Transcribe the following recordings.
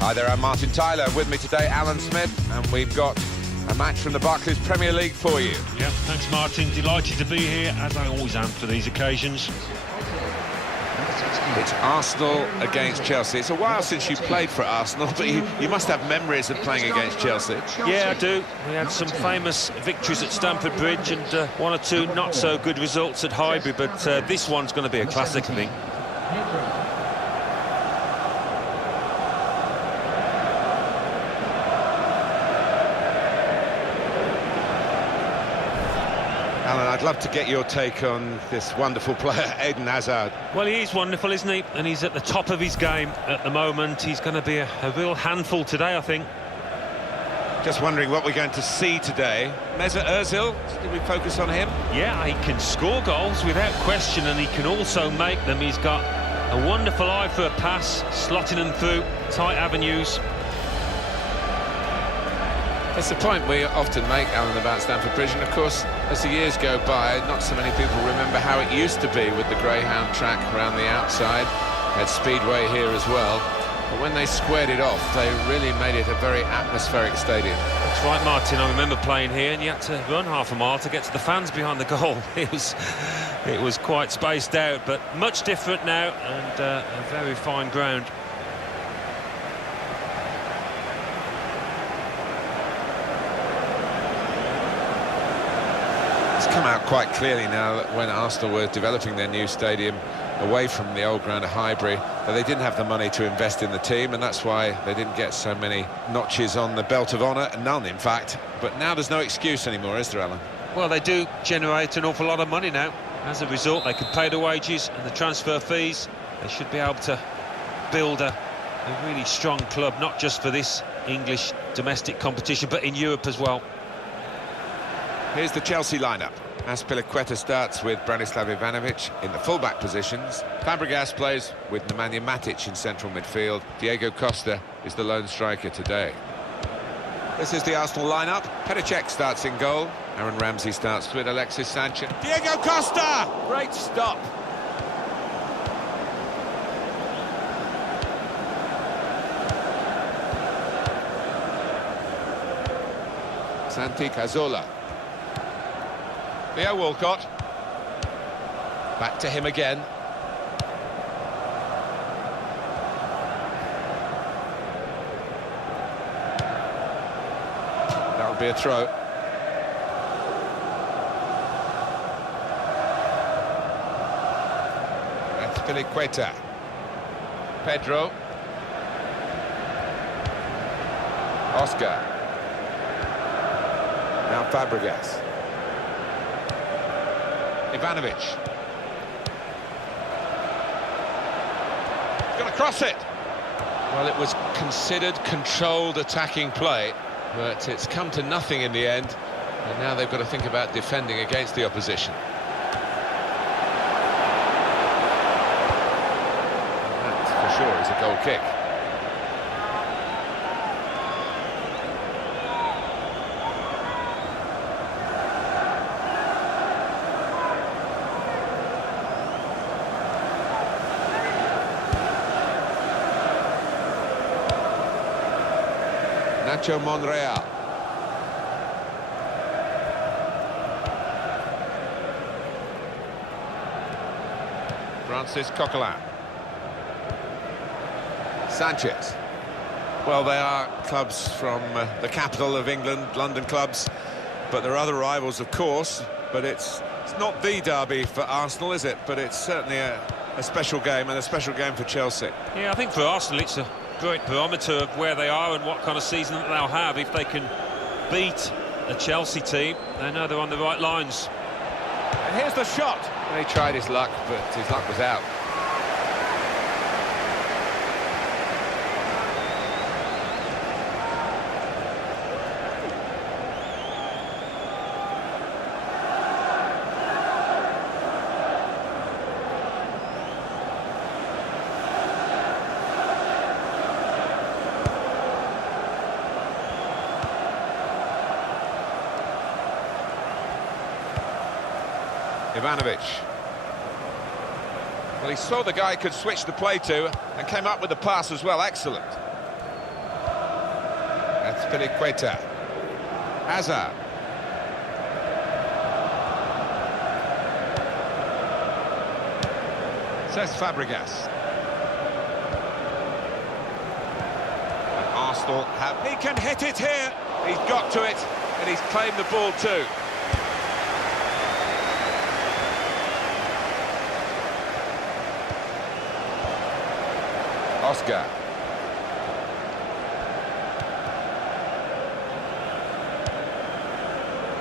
Hi there, I'm Martin Tyler. With me today, Alan Smith, and we've got a match from the Barclays Premier League for you. Yeah, thanks Martin. Delighted to be here, as I always am for these occasions. It's Arsenal against Chelsea. It's a while since you played for Arsenal, but you must have memories of playing against Chelsea. Yeah, I do. We had some famous victories at Stamford Bridge and one or two not-so-good results at Highbury, but this one's going to be a classic, I think. Alan, I'd love to get your take on this wonderful player, Eden Hazard. Well, he is wonderful, isn't he? And he's at the top of his game at the moment. He's going to be a real handful today, I think. Just wondering what we're going to see today. Mesut Ozil, did we focus on him? Yeah, he can score goals without question, and he can also make them. He's got a wonderful eye for a pass, slotting them through tight avenues. It's the point we often make, Alan, about Stamford Bridge, and of course, as the years go by, not so many people remember how it used to be with the Greyhound track around the outside. Had Speedway here as well, but when they squared it off, they really made it a very atmospheric stadium. That's right, Martin. I remember playing here, and you had to run half a mile to get to the fans behind the goal. It was quite spaced out, but much different now, and a very fine ground. Come out quite clearly now that when Arsenal were developing their new stadium away from the old ground at Highbury, that they didn't have the money to invest in the team, and that's why they didn't get so many notches on the belt of honour, none in fact. But now there's no excuse anymore, is there, Alan? Well, they do generate an awful lot of money now. As a result, they can pay the wages and the transfer fees. They should be able to build a really strong club, not just for this English domestic competition, but in Europe as well. Here's the Chelsea lineup. Azpilicueta starts with Branislav Ivanovic in the full-back positions. Fabregas plays with Nemanja Matic in central midfield. Diego Costa is the lone striker today. This is the Arsenal lineup. Petr Cech starts in goal. Aaron Ramsey starts with Alexis Sanchez. Diego Costa! Great stop. Santi Cazorla. Theo Walcott. Back to him again. That'll be a throw. That's Azpilicueta. Pedro. Oscar. Now Fabregas. Ivanovic. He's going to cross it. Well, it was considered controlled attacking play, but it's come to nothing in the end, and now they've got to think about defending against the opposition. And that, for sure, is a goal kick. Nacho Monreal. Francis Coquelin. Sanchez. Well, they are clubs from the capital of England, London clubs, but there are other rivals, of course, but it's not the derby for Arsenal, is it? But it's certainly a special game, and a special game for Chelsea. Yeah, I think for Arsenal it's a great barometer of where they are and what kind of season that they'll have. If they can beat a Chelsea team, they know they're on the right lines. And here's the shot. He tried his luck, but his luck was out. Ivanovic. Well, he saw the guy could switch the play to and came up with the pass as well. Excellent. Azpilicueta. Hazard. Says Fabregas. And Arsenal have... He can hit it here. He's got to it, and he's claimed the ball too. Oscar.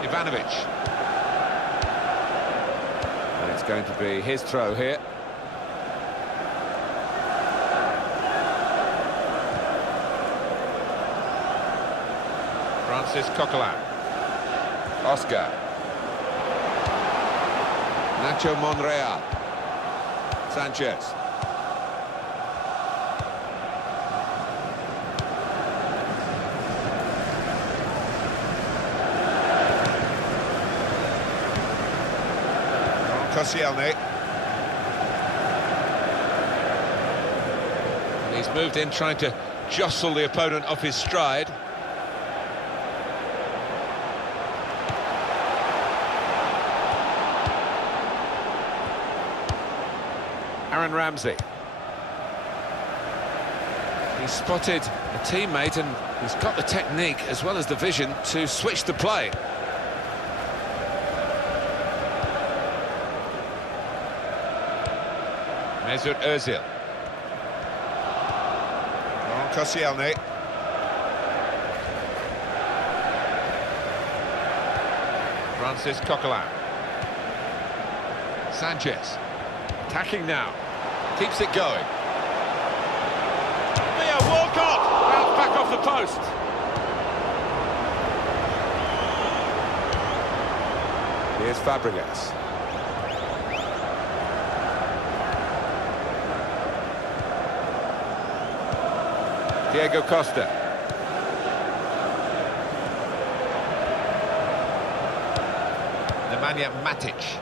Ivanovic. And it's going to be his throw here. Francis Coquelin. Oscar. Nacho Monreal. Sanchez. Koscielny. And he's moved in trying to jostle the opponent off his stride. Aaron Ramsey. He's spotted a teammate and he's got the technique as well as the vision to switch the play. Mesut Özil. Koscielny. Francis Coquelin. Sanchez. Attacking now. Keeps it going. Mia Walcott! Bounced back off the post. Here's Fabregas. Diego Costa. Nemanja Matic.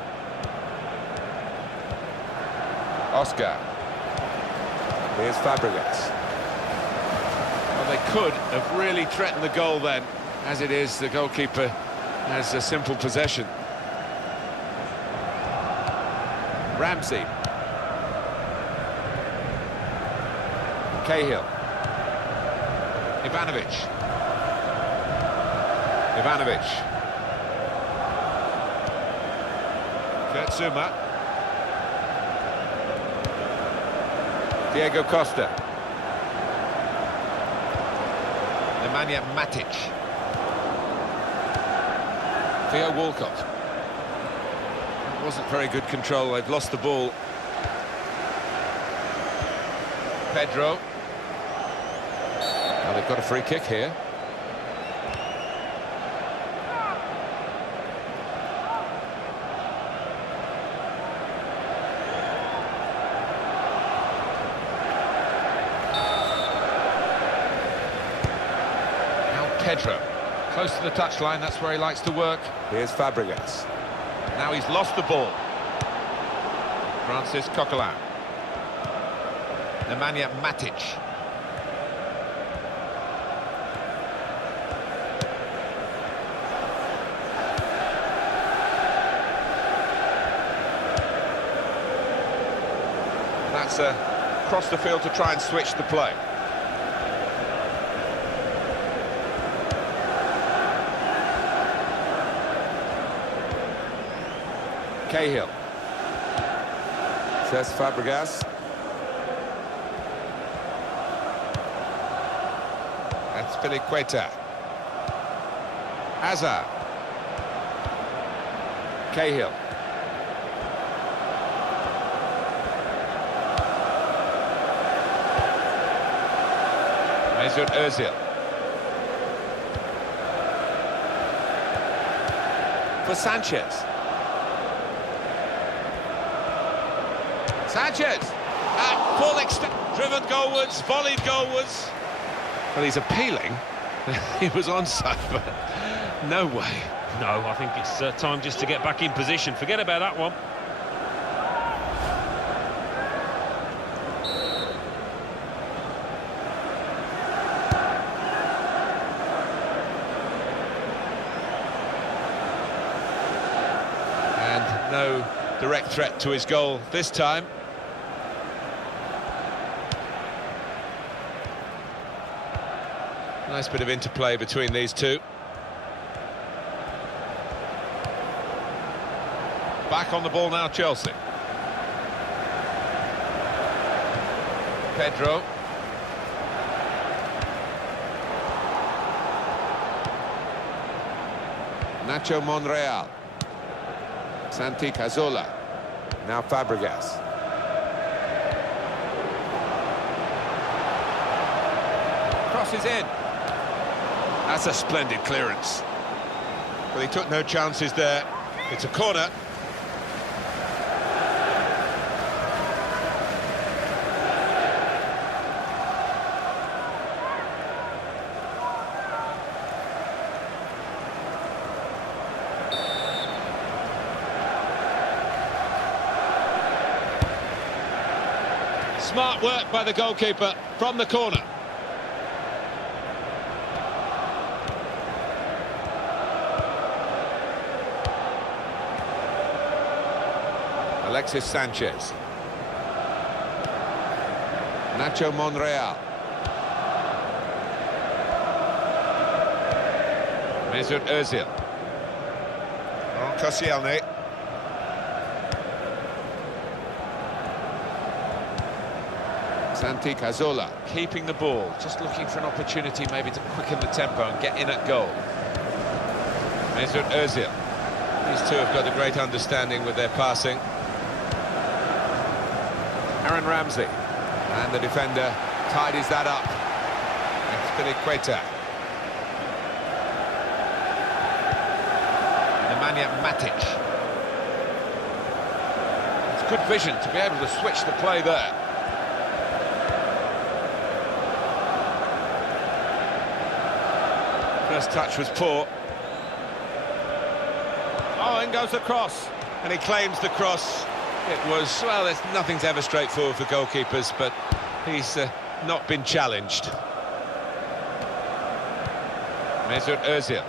Oscar. Here's Fabregas. Well, they could have really threatened the goal then. As it is, the goalkeeper has a simple possession. Ramsey. Cahill. Ivanovic. Kurtzuma. Diego Costa. Nemanja Matic. Theo Walcott. That wasn't very good control, they've lost the ball. Pedro. Now they've got a free kick here. Pedro, close to the touchline, that's where he likes to work. Here's Fabregas. Now he's lost the ball. Francis Coquelin. Nemanja Matic. That's across the field to try and switch the play. Cahill. Says Fabregas. That's Azpilicueta. Hazard. Cahill. Mesut Özil. For Sanchez. Sanchez, at full extent, driven goalwards, volleyed goalwards. Well, he's appealing. He was onside, but no way. No, I think it's time just to get back in position. Forget about that one. No direct threat to his goal this time. Nice bit of interplay between these two. Back on the ball now, Chelsea. Pedro. Nacho Monreal. Santi Cazorla. Now Fabregas. Crosses in. That's a splendid clearance. Well, he took no chances there. It's a corner. Smart work by the goalkeeper from the corner. Alexis Sanchez. Nacho Monreal. Mesut Özil. Koscielny. Santi Cazorla keeping the ball, just looking for an opportunity maybe to quicken the tempo and get in at goal. Mesut Özil. These two have got a great understanding with their passing. Aaron Ramsey, and the defender tidies that up. Azpilicueta. Nemanja Matic. It's good vision to be able to switch the play there. First touch was poor. Oh, in goes the cross, and he claims the cross. It was, well, nothing's ever straightforward for goalkeepers, but he's not been challenged. Mesut Özil.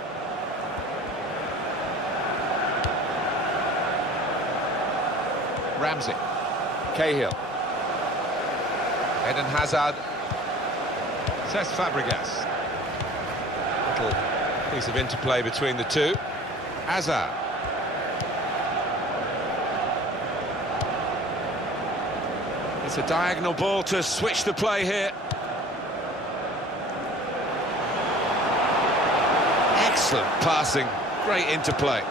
Ramsey. Cahill. Eden Hazard. Cesc Fabregas. Little piece of interplay between the two. Hazard. It's a diagonal ball to switch the play here. Excellent passing, great interplay.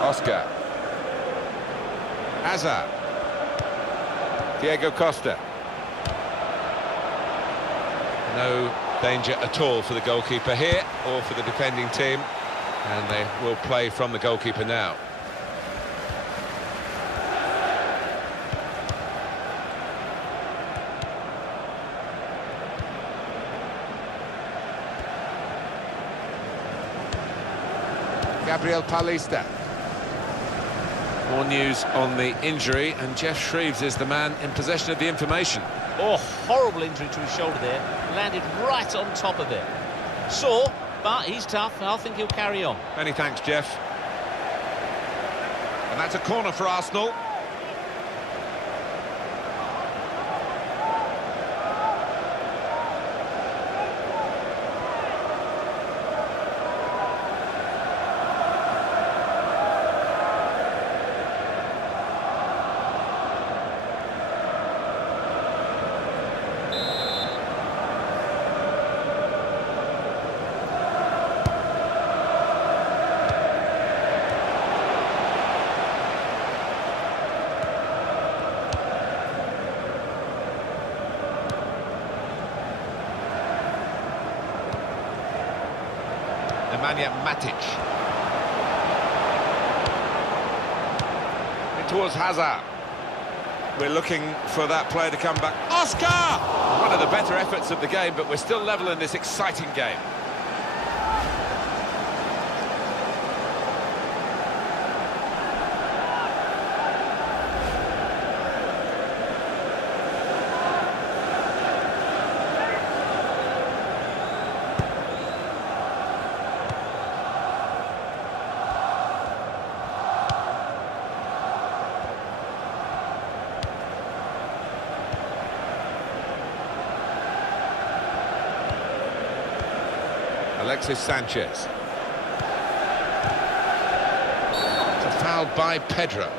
Oscar. Hazard. Diego Costa. No danger at all for the goalkeeper here, or for the defending team. And they will play from the goalkeeper now. Gabriel Paulista. More news on the injury, and Jeff Shreves is the man in possession of the information. Oh, horrible injury to his shoulder there. Landed right on top of it. Sore, but he's tough, and I think he'll carry on. Many thanks, Jeff. And that's a corner for Arsenal. Nemanja Matic. In towards Hazard. We're looking for that player to come back. Oscar! One of the better efforts of the game, but we're still level in this exciting game. Alexis Sanchez. It's a foul by Pedro.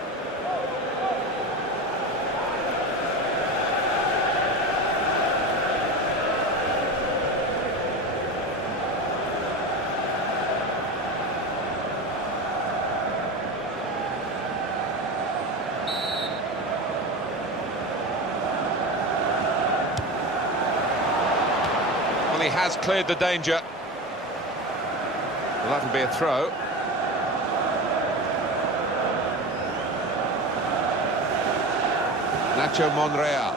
Well, he has cleared the danger. Well, that'll be a throw. Nacho Monreal.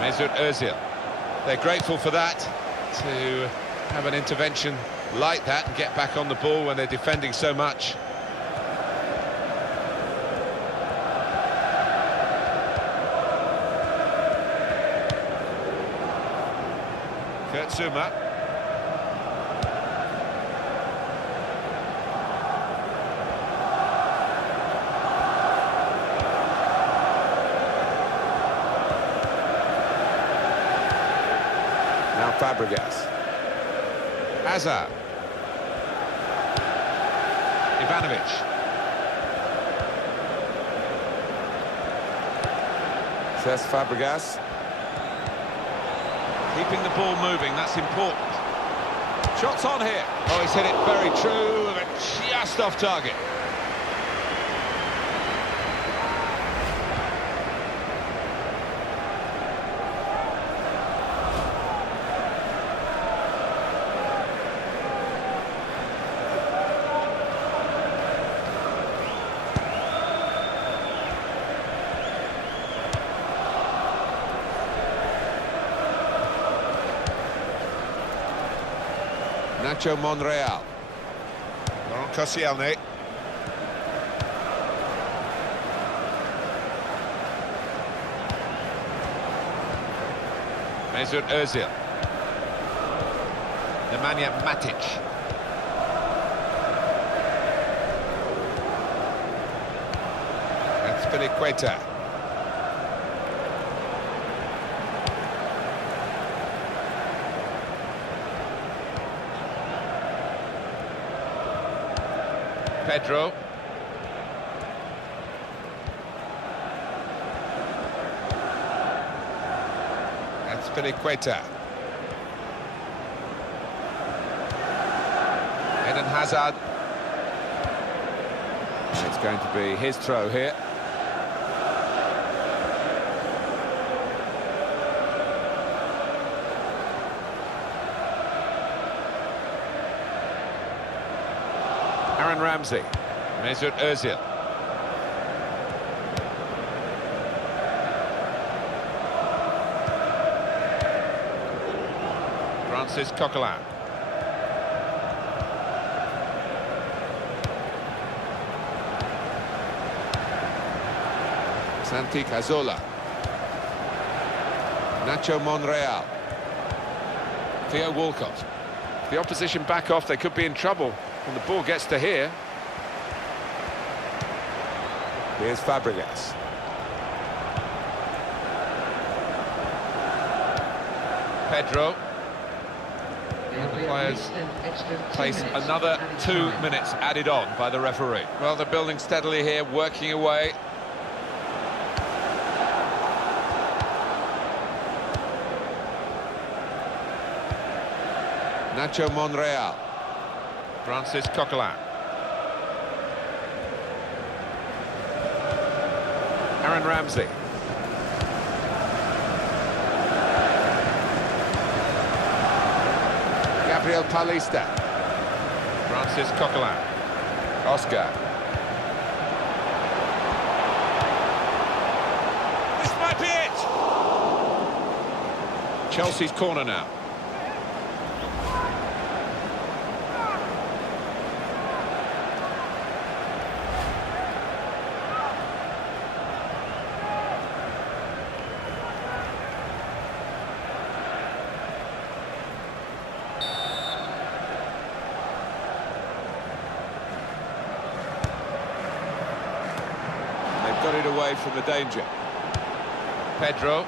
Mesut Ozil. They're grateful for that, to have an intervention like that and get back on the ball when they're defending so much. Kurtzuma. Now Fabregas. Hazard. Ivanovic. Says Fabregas. Keeping the ball moving, that's important. Shots on here. Oh, he's hit it very true, but just off target. Nacho Monreal. Laurent Koscielny. Mesut Ozil. Nemanja Matic. That's Piliqueta. Pedro. That's Piliqueta. Eden Hazard. It's going to be his throw here. Aaron Ramsey. Mesut Ozil. Francis Coquelin. Santi Cazorla. Nacho Monreal. Theo Walcott. If the opposition back off, they could be in trouble when the ball gets to here. Here's Fabregas. Pedro. And the players place another 2 minutes added on by the referee. Well, they're building steadily here, working away. Nacho Monreal. Francis Coquelin. Aaron Ramsey. Gabriel Paulista. Francis Coquelin. Oscar. This might be it! Chelsea's corner now. Got it away from the danger. Pedro.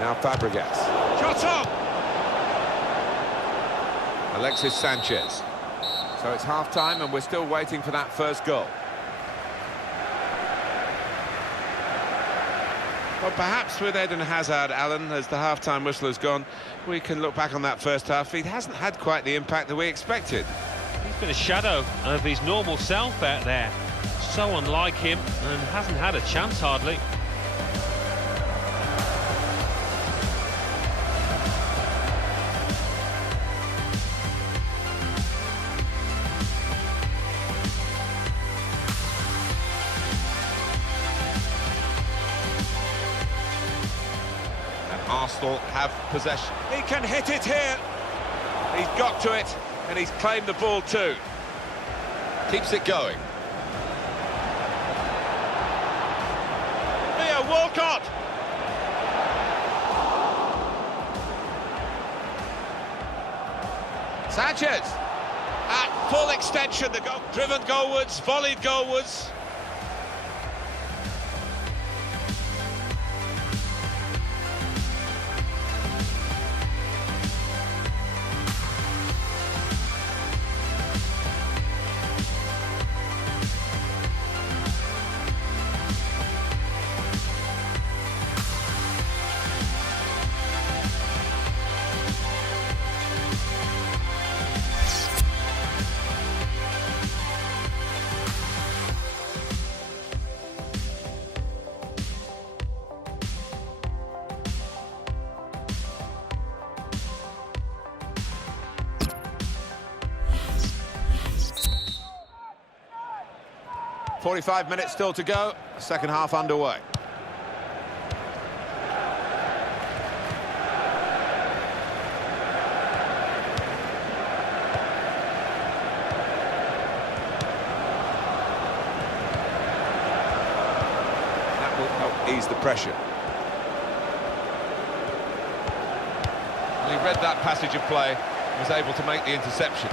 Now Fabregas. Shot on! Alexis Sanchez. So it's half-time and we're still waiting for that first goal. Well, perhaps with Eden Hazard, Alan, as the half-time whistle has gone, we can look back on that first half. He hasn't had quite the impact that we expected. He's been a shadow of his normal self out there. So unlike him, and hasn't had a chance hardly. Arsenal have possession. He can hit it here. He's got to it, and he's claimed the ball too. Keeps it going. Mia Walcott. Sanchez. At full extension, the goal driven goalwards, volleyed goalwards. .45 minutes still to go, second half underway. That will help ease the pressure. Well, he read that passage of play, was able to make the interception.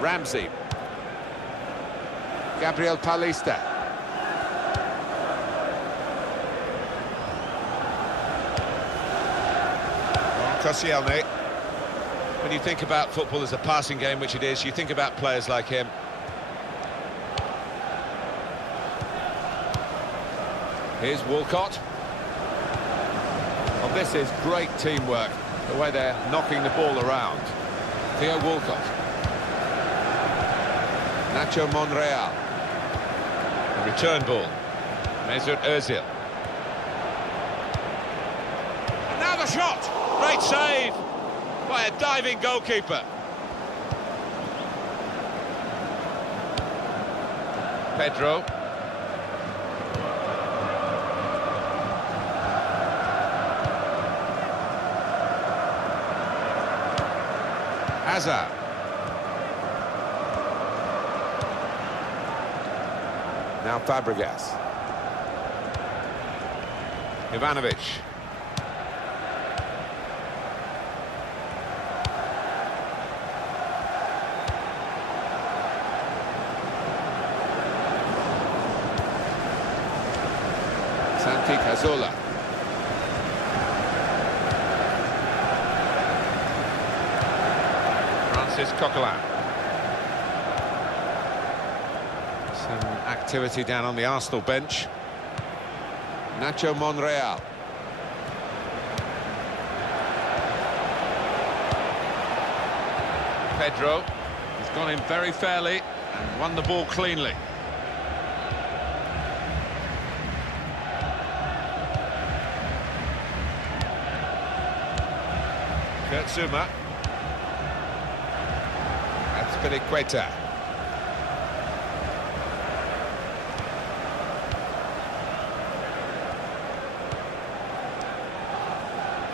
Ramsey. Gabriel Paulista. Koscielny. When you think about football as a passing game, which it is, you think about players like him. Here's Walcott. Well, this is great teamwork, the way they're knocking the ball around. Theo Walcott. Nacho Monreal. The return ball. Mesut Ozil. And now the shot! Great save by a diving goalkeeper. Pedro. Hazard. Now Fabregas. Ivanovic. Santi Cazorla. Francis Coquelin. Some activity down on the Arsenal bench. Nacho Monreal. Pedro. He's gone in very fairly and won the ball cleanly. Kurt Zuma. That's Piliqueta.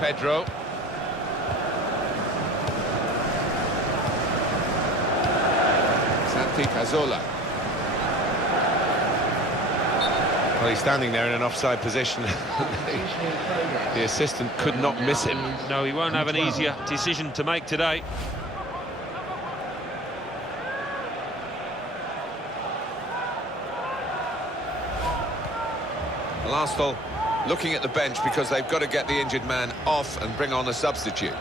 Pedro. Santi Cazorla. Well, he's standing there in an offside position. The assistant could not miss him. No, he won't have an easier decision to make today. Well, Arsenal looking at the bench because they've got to get the injured man off and bring on a substitute.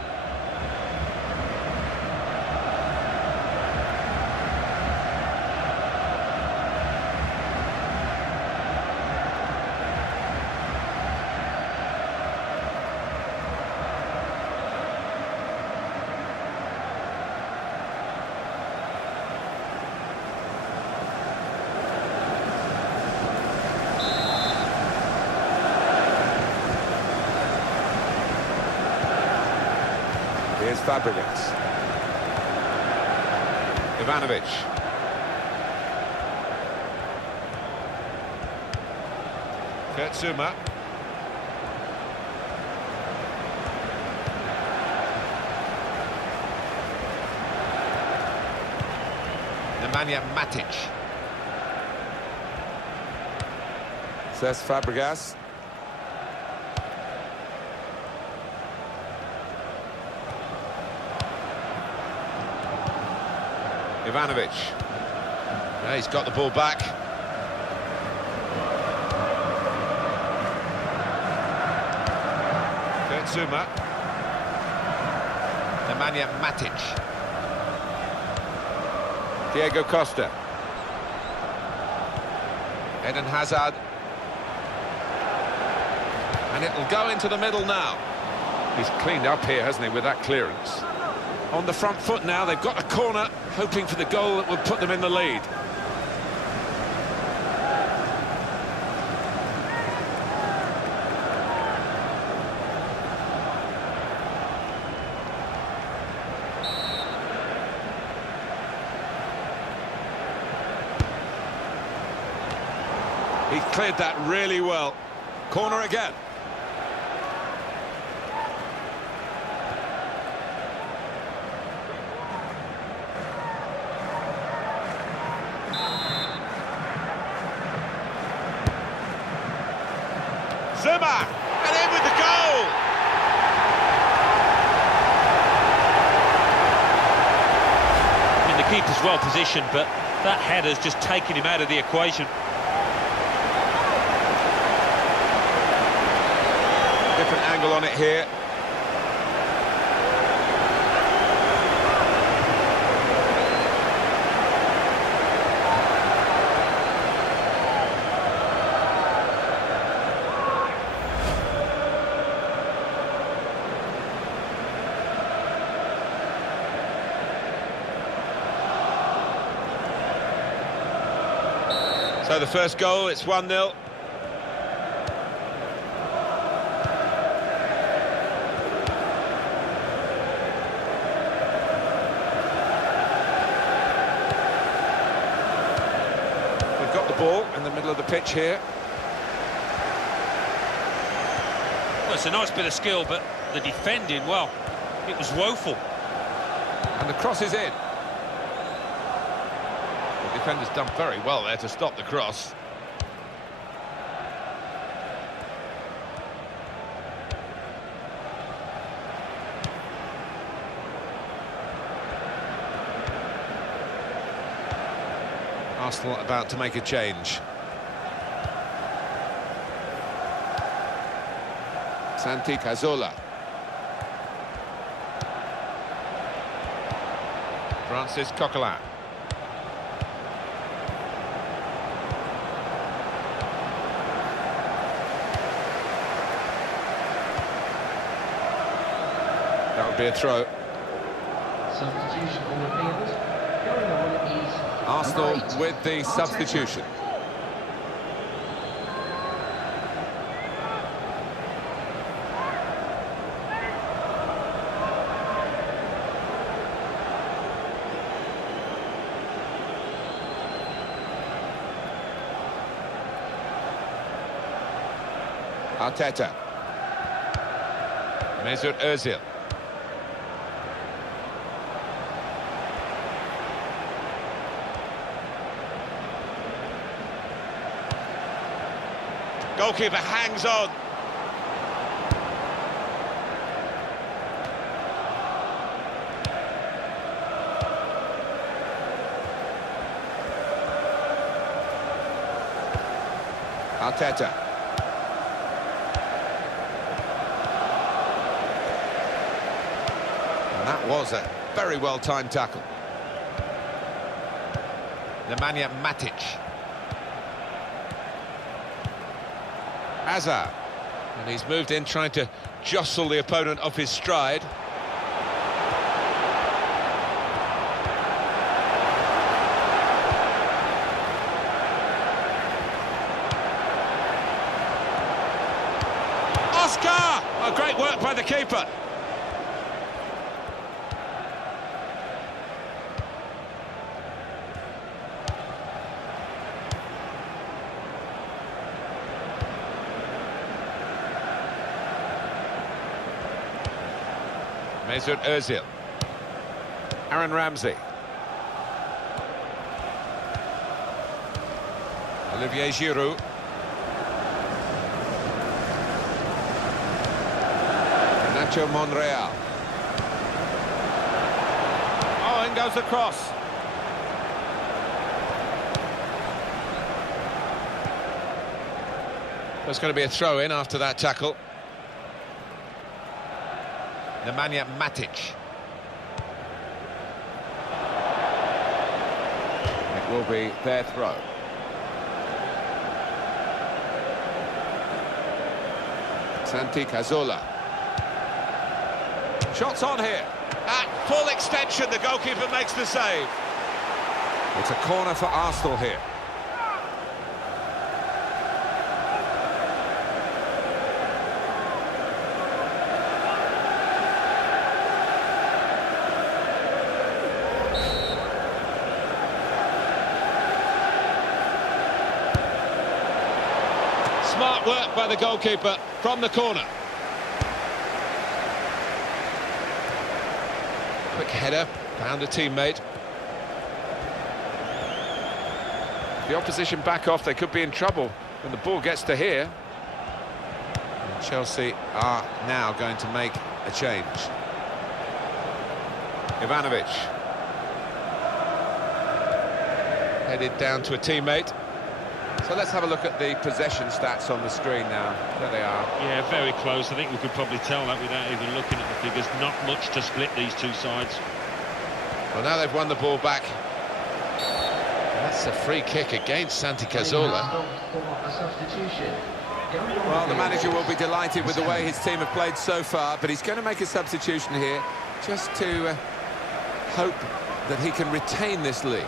Here's Fabregas. Ivanovic. Kurtzuma. Nemanja Matic. Says Fabregas. Ivanovic. Yeah, he's got the ball back. Kurtzuma. Nemanja Matic. Diego Costa. Eden Hazard. And it'll go into the middle now. He's cleaned up here, hasn't he, with that clearance. On the front foot now, they've got a corner, hoping for the goal that will put them in the lead. He's cleared that really well. Corner again. Zuma, and in with the goal! I mean, the keeper's well positioned, but that header's just taken him out of the equation. Different angle on it here. So the first goal, it's 1-0. They've got the ball in the middle of the pitch here. Well, it's a nice bit of skill, but the defending, well, it was woeful. And the cross is in. The defender's done very well there to stop the cross. Arsenal about to make a change. Santi Cazorla. Francis Coquelin. That would be a throw. Substitution on the field. Going on is Arsenal number 8, with the substitution. Arteta. Mesut Özil. Goalkeeper hangs on. Arteta. And that was a very well-timed tackle. Nemanja Matic. Hazard. And he's moved in trying to jostle the opponent off his stride. Oscar! Oh, great work by the keeper. Mesut Özil. Aaron Ramsey. Olivier Giroud. Nacho Monreal. Oh, in goes the cross. There's going to be a throw-in after that tackle. Nemanja Matic. It will be their throw. Santi Cazorla. Shots on here. At full extension, the goalkeeper makes the save. It's a corner for Arsenal here. Smart work by the goalkeeper from the corner. Quick header, found a teammate. If the opposition back off, they could be in trouble when the ball gets to here. And Chelsea are now going to make a change. Ivanovic. Headed down to a teammate. So let's have a look at the possession stats on the screen now. There they are. Yeah, very close. I think we could probably tell that without even looking at the figures. Not much to split these two sides. Well, now they've won the ball back. That's a free kick against Santi Cazorla. Well, the manager will be delighted with the way his team have played so far, but he's going to make a substitution here just to hope that he can retain this lead.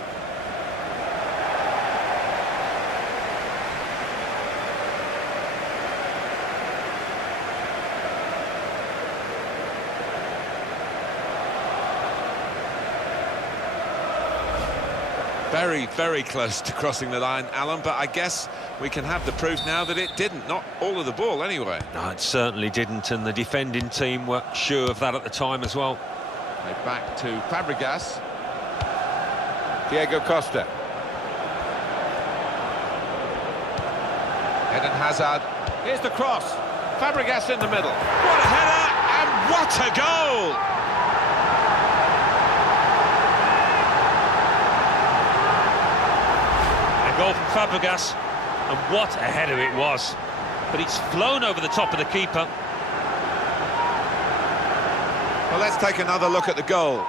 Very, very close to crossing the line, Alan, but I guess we can have the proof now that it didn't. Not all of the ball, anyway. No, it certainly didn't, and the defending team were sure of that at the time as well. They back to Fabregas. Diego Costa. Eden Hazard. Here's the cross. Fabregas in the middle. What a header, and what a goal! Goal from Fabregas, and what a header it was. But it's flown over the top of the keeper. Well, let's take another look at the goal.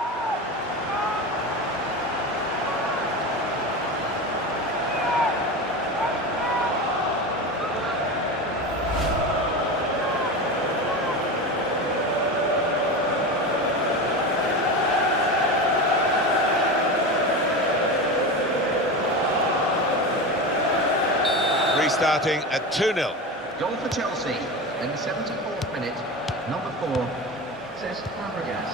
Restarting at 2-0. Goal for Chelsea in the 74th minute. Number 4, says Fabregas.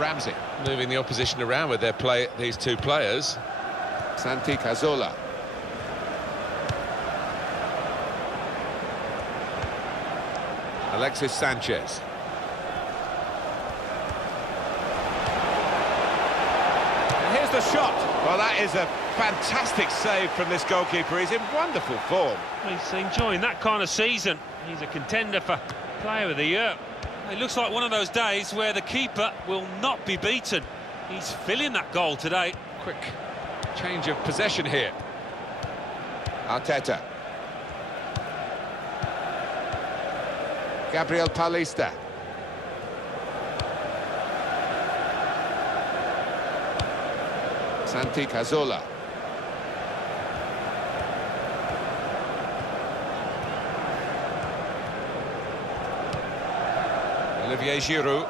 Ramsey moving the opposition around with their play. These two players. Santi Cazorla. Alexis Sanchez. And here's the shot. Well, that is a fantastic save from this goalkeeper. He's in wonderful form. He's enjoying that kind of season. He's a contender for Player of the Year. It looks like one of those days where the keeper will not be beaten. He's filling that goal today. Quick change of possession here. Arteta. Gabriel Paulista. Santi Cazorla. Olivier Giroud.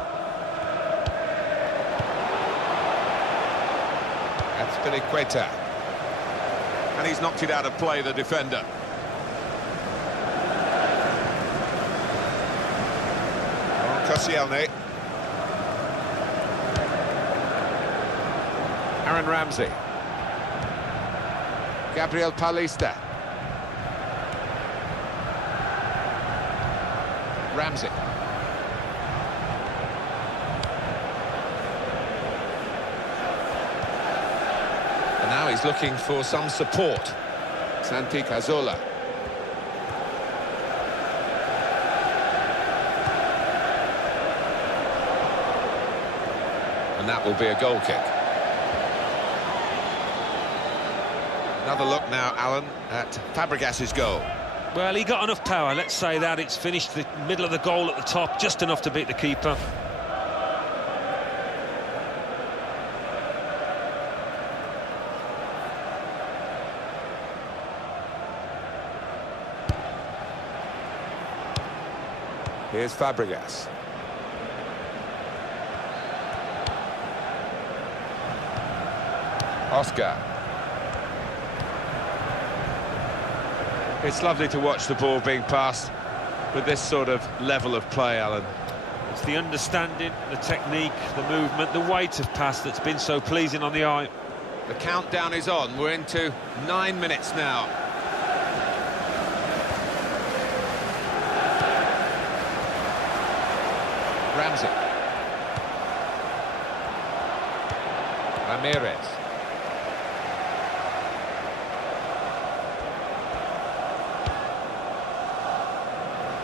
That's Piliqueta. And he's knocked it out of play, the defender. Koscielny. Aaron Ramsey. Gabriel Paulista. Ramsey. And now he's looking for some support. Santi Cazorla. And that will be a goal kick. Another look now, Alan, at Fabregas's goal. Well, he got enough power, let's say that. It's finished the middle of the goal at the top, just enough to beat the keeper. Here's Fabregas. Oscar. It's lovely to watch the ball being passed with this sort of level of play, Alan. It's the understanding, the technique, the movement, the weight of pass that's been so pleasing on the eye. The countdown is on. We're into 9 minutes now. Ramsey. Ramirez.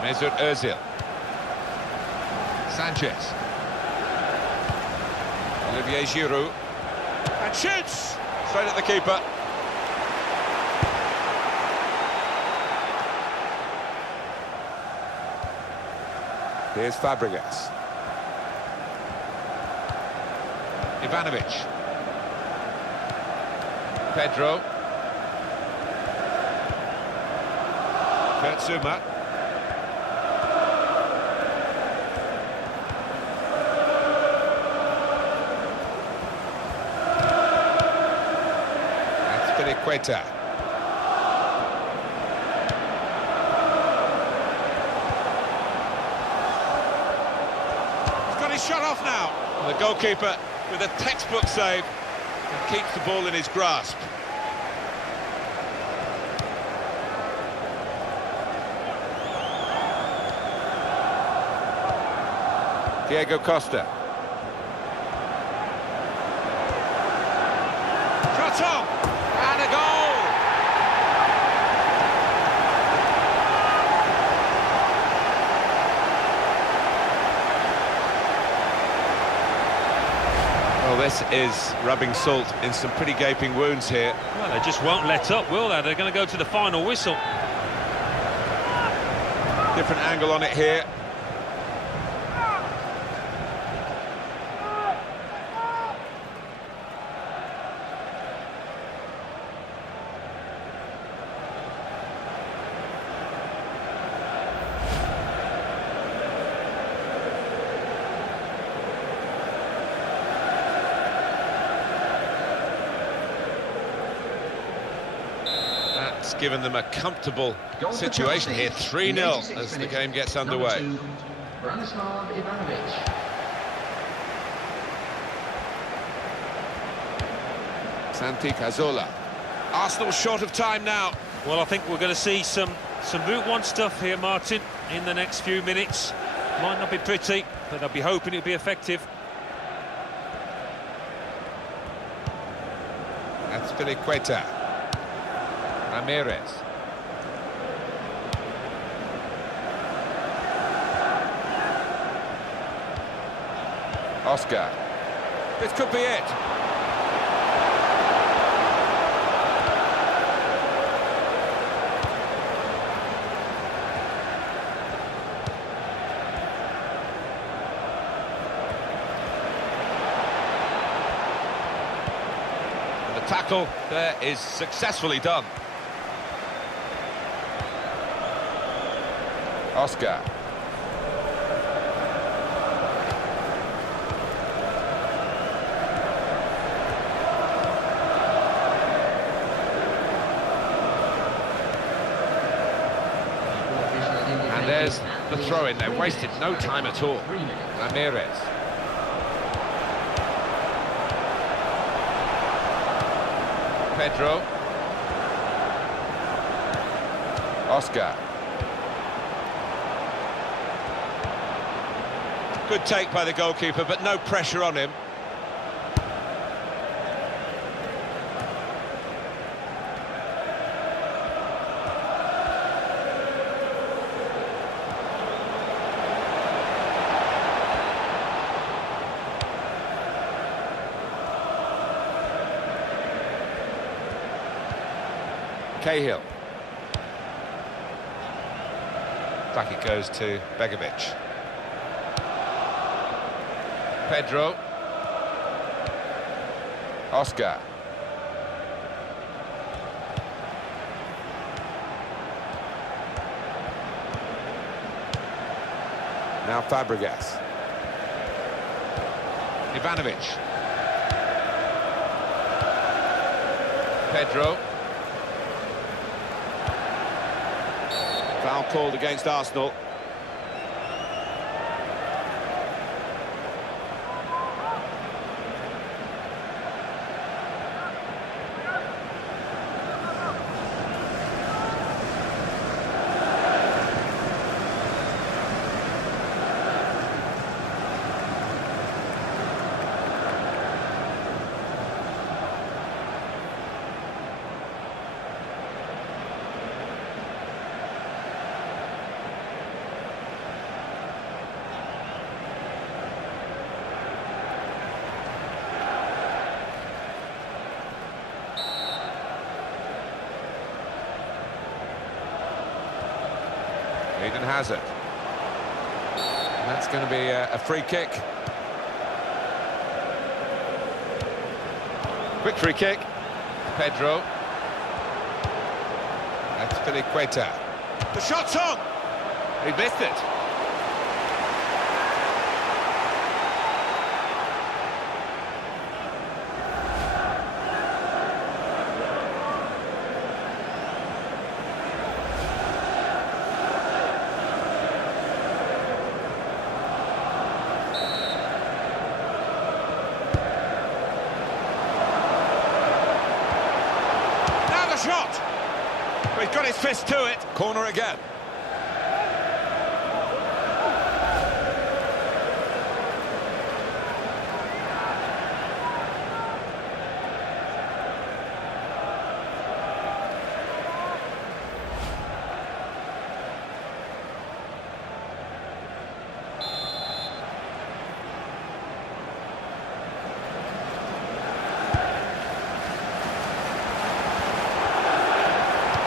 Mesut Özil. Sanchez. Olivier Giroud. And shoots! Straight at the keeper. Here's Fabregas. Ivanovic. Pedro. Kurt Zouma. That's Piliqueta. He's got his shot off now. And the goalkeeper with a textbook save and keeps the ball in his grasp. Diego Costa. Shot on! And a goal! Well, this is rubbing salt in some pretty gaping wounds here. Well, they just won't let up, will they? They're going to go to the final whistle. Different angle on it here. Given them a comfortable situation here, 3-0 as the game gets underway. Santi Cazorla. Arsenal short of time now. Well, I think we're going to see some Route 1 stuff here, Martin, in the next few minutes. Might not be pretty, but I'll be hoping it'll be effective. That's Piliqueta. Ramirez. Oscar. This could be it. tackle there is successfully done. Oscar. And there's the throw-in. They wasted no time at all. Ramirez. Pedro. Oscar. Good take by the goalkeeper, but no pressure on him. Cahill. Back it goes to Begovic. Pedro. Oscar. Now Fabregas. Ivanovic. Pedro. Foul called against Arsenal. Eden Hazard. That's going to be a free kick. Quick free kick. Pedro. That's Filiqueta. The shot's on! He missed it. Shot! Well, he's got his fist to it. Corner again.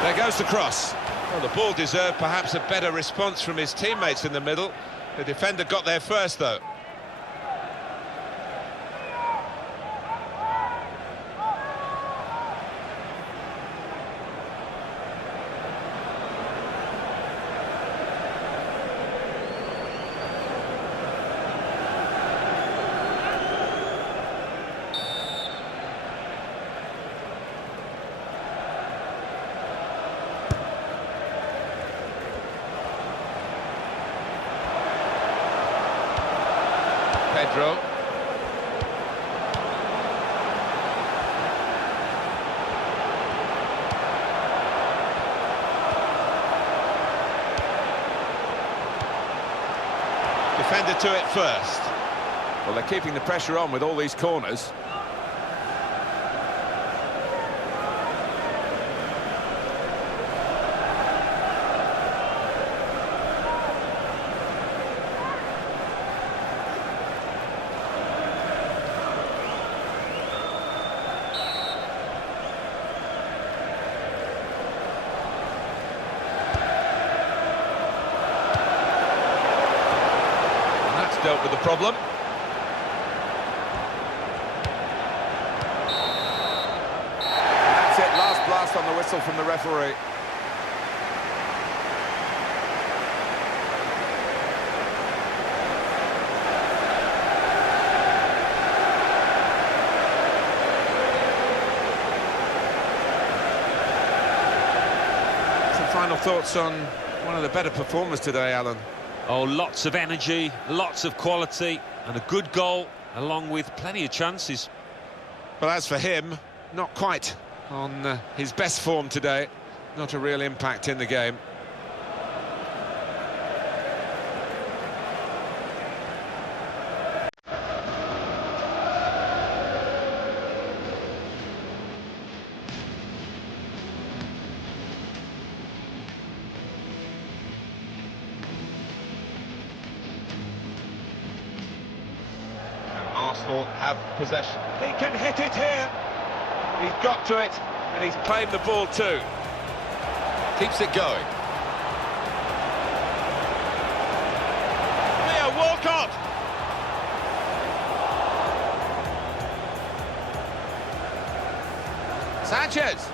There goes the cross. Well, the ball deserved perhaps a better response from his teammates in the middle. The defender got there first, though. Pedro. Defender to it first. Well, they're keeping the pressure on with all these corners. Dealt with the problem. whistle from the referee. Some final thoughts on one of the better performers today, Alan? Oh, lots of energy, lots of quality, and a good goal, along with plenty of chances. Well, as for him, not quite on his best form today. Not a real impact in the game. Arsenal have possession. He can hit it here. He's got to it, and he's played the ball too. Keeps it going. Leo Walcott. Sanchez.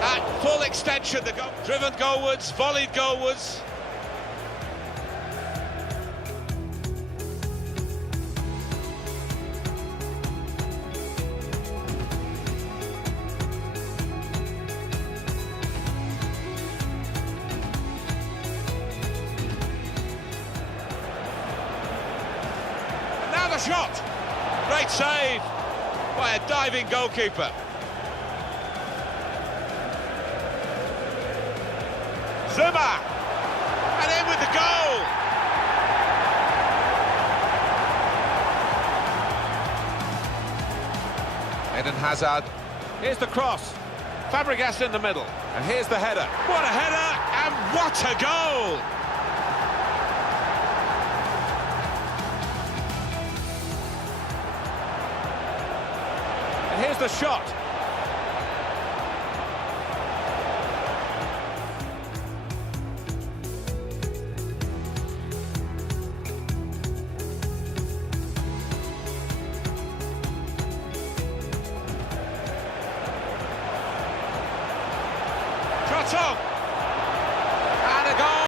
At full extension, the goal. Driven goalwards, volleyed goalwards. Shot! Great save by a diving goalkeeper. Zuma! And in with the goal! Eden Hazard. Here's the cross. Fabregas in the middle. And here's the header. What a header! And what a goal! Here's the shot. Shot on. And a goal.